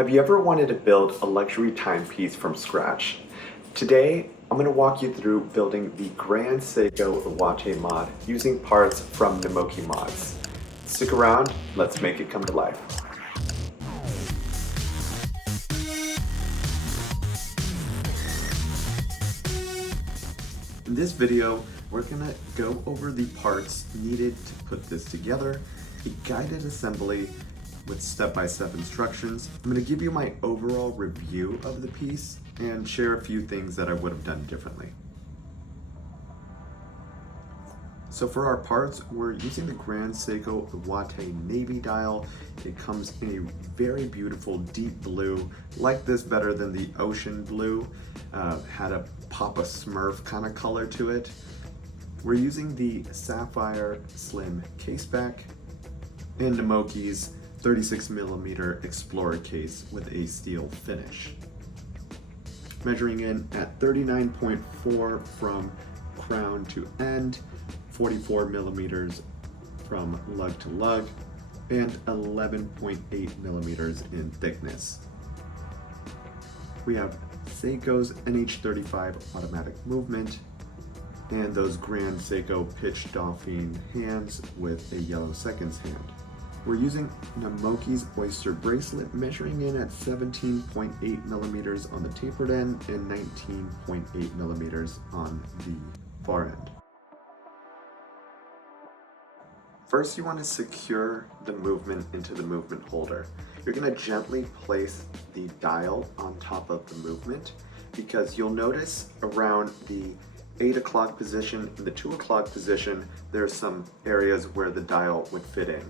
Have you ever wanted to build a luxury timepiece from scratch? Today, I'm going to walk you through building the Grand Seiko Iwate mod using parts from Namoki mods. Stick around, let's make it come to life. In this video, we're going to go over the parts needed to put this together, a guided assembly with step-by-step instructions. I'm going to give you my overall review of the piece and share a few things that I would have done differently. So for our parts, we're using the Grand Seiko Iwate navy dial. It comes in a very beautiful deep blue, like this better than the ocean blue. Had a Papa Smurf kind of color to it. We're using the Sapphire Slim case back and Namoki's 36mm Explorer case with a steel finish. Measuring in at 39.4 from crown to end, 44mm from lug to lug, and 11.8mm in thickness. We have Seiko's NH35 automatic movement and those Grand Seiko pitch Dauphine hands with a yellow seconds hand. We're using Namoki's oyster bracelet, measuring in at 17.8mm on the tapered end and 19.8mm on the far end. First, you want to secure the movement into the movement holder. You're going to gently place the dial on top of the movement because you'll notice around the 8 o'clock position and the 2 o'clock position, there's some areas where the dial would fit in.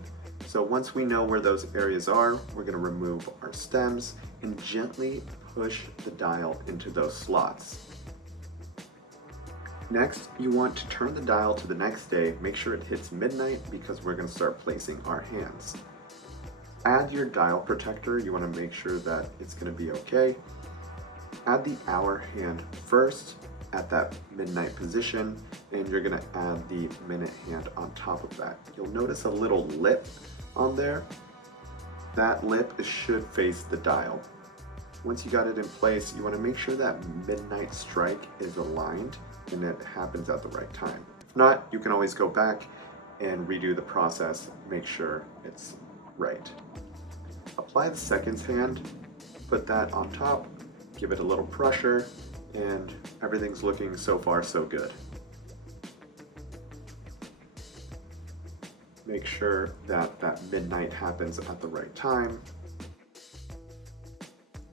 So once we know where those areas are, we're going to remove our stems and gently push the dial into those slots. Next, you want to turn the dial to the next day. Make sure it hits midnight because we're going to start placing our hands. Add your dial protector. You want to make sure that it's going to be okay. Add the hour hand first at that midnight position, and you're going to add the minute hand on top of that. You'll notice a little lip on there. That lip should face the dial. Once you got it in place, you want to make sure that midnight strike is aligned and it happens at the right time. If not, you can always go back and redo the process, make sure it's right. Apply the seconds hand, put that on top, give it a little pressure, and everything's looking so far so good. Make sure that that midnight happens at the right time.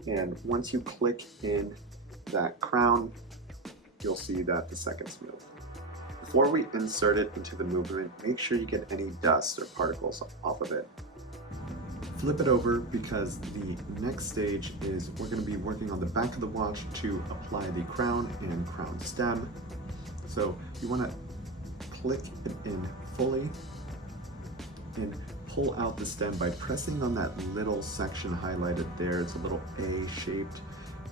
And once you click in that crown, you'll see that the seconds move. Before we insert it into the movement, make sure you get any dust or particles off of it. Flip it over because the next stage is we're going to be working on the back of the watch to apply the crown and crown stem. So you want to click it in fully and pull out the stem by pressing on that little section highlighted there. It's a little A shaped.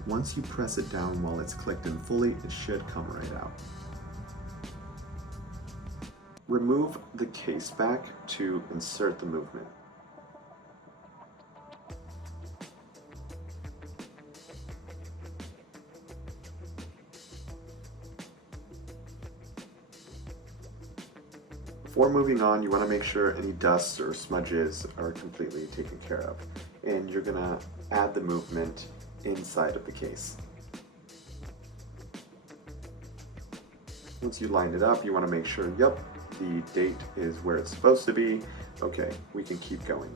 Once you press it down while it's clicked in fully, it should come right out. Remove the case back to insert the movement. Before moving on, you want to make sure any dust or smudges are completely taken care of. And you're going to add the movement inside of the case. Once you line it up, you want to make sure, yep, the date is where it's supposed to be. Okay, we can keep going.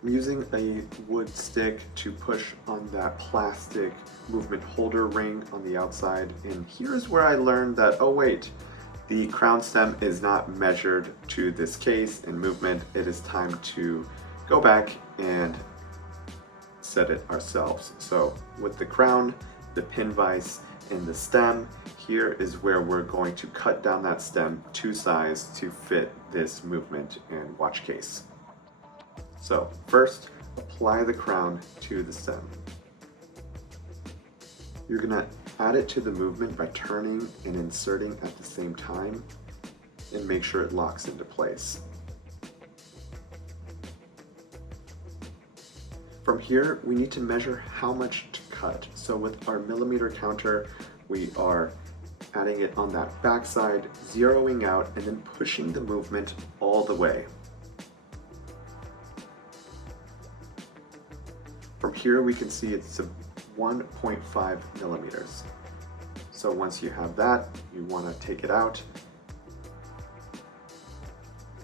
I'm using a wood stick to push on that plastic movement holder ring on the outside, and here's where I learned that, oh wait, the crown stem is not measured to this case and movement. It is time to go back and set it ourselves. So with the crown, the pin vise, and the stem, here is where we're going to cut down that stem to size to fit this movement and watch case. So first, apply the crown to the stem. You're going to add it to the movement by turning and inserting at the same time and make sure it locks into place. From here, we need to measure how much to cut. So with our millimeter counter, we are adding it on that back side, zeroing out, and then pushing the movement all the way. From here, we can see it's 1.5 millimeters. So once you have that, you want to take it out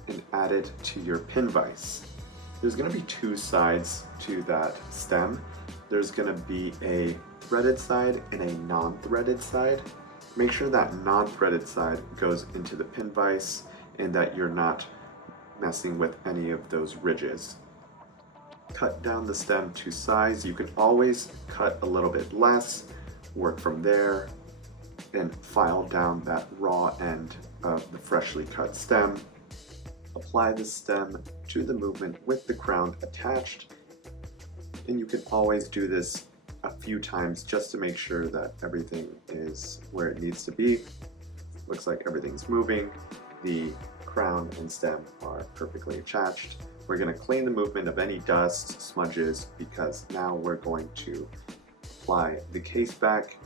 and add it to your pin vise. There's going to be two sides to that stem. There's going to be a threaded side and a non-threaded side. Make sure that non-threaded side goes into the pin vise and that you're not messing with any of those ridges. Cut down the stem to size. You can always cut a little bit less, work from there, and file down that raw end of the freshly cut stem. Apply the stem to the movement with the crown attached, and you can always do this a few times just to make sure that everything is where it needs to be. Looks like everything's moving. The crown and stem are perfectly attached. We're going to clean the movement of any dust, smudges, because now we're going to apply the case back.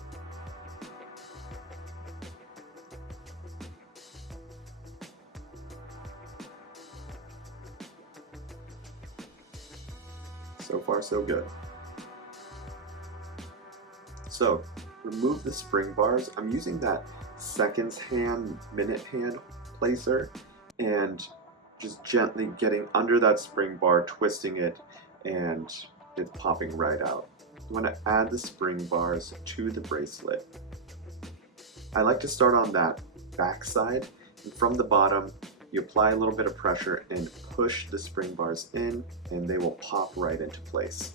So far, so good. So, remove the spring bars. I'm using that seconds hand, minute hand placer, and just gently getting under that spring bar, twisting it, and it's popping right out. You want to add the spring bars to the bracelet. I like to start on that back side, and from the bottom, you apply a little bit of pressure and push the spring bars in, and they will pop right into place.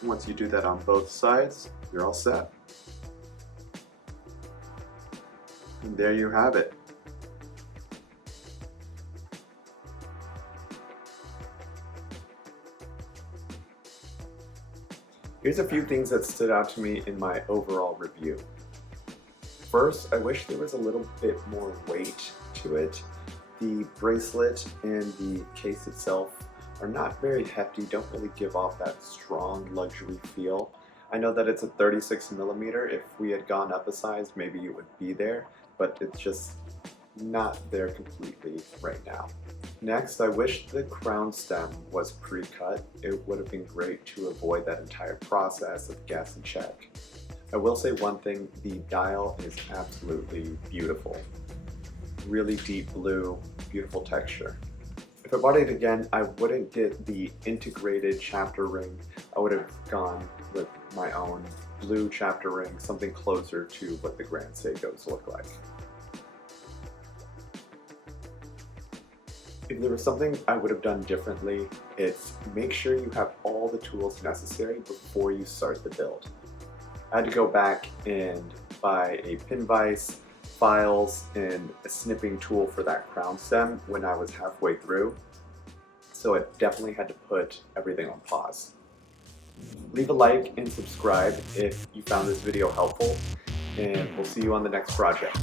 Once you do that on both sides, you're all set. And there you have it. Here's a few things that stood out to me in my overall review. First, I wish there was a little bit more weight to it. The bracelet and the case itself are not very hefty, don't really give off that strong luxury feel. I know that it's a 36 millimeter. If we had gone up a size, maybe it would be there, but it's just not there completely right now. Next, I wish the crown stem was pre-cut. It would have been great to avoid that entire process of guess and check. I will say one thing, the dial is absolutely beautiful. Really deep blue, beautiful texture. If I bought it again, I wouldn't get the integrated chapter ring. I would have gone with my own blue chapter ring, something closer to what the Grand Seikos look like. If there was something I would have done differently, it's make sure you have all the tools necessary before you start the build. I had to go back and buy a pin vise, files, and a snipping tool for that crown stem when I was halfway through. So I definitely had to put everything on pause. Leave a like and subscribe if you found this video helpful, and we'll see you on the next project.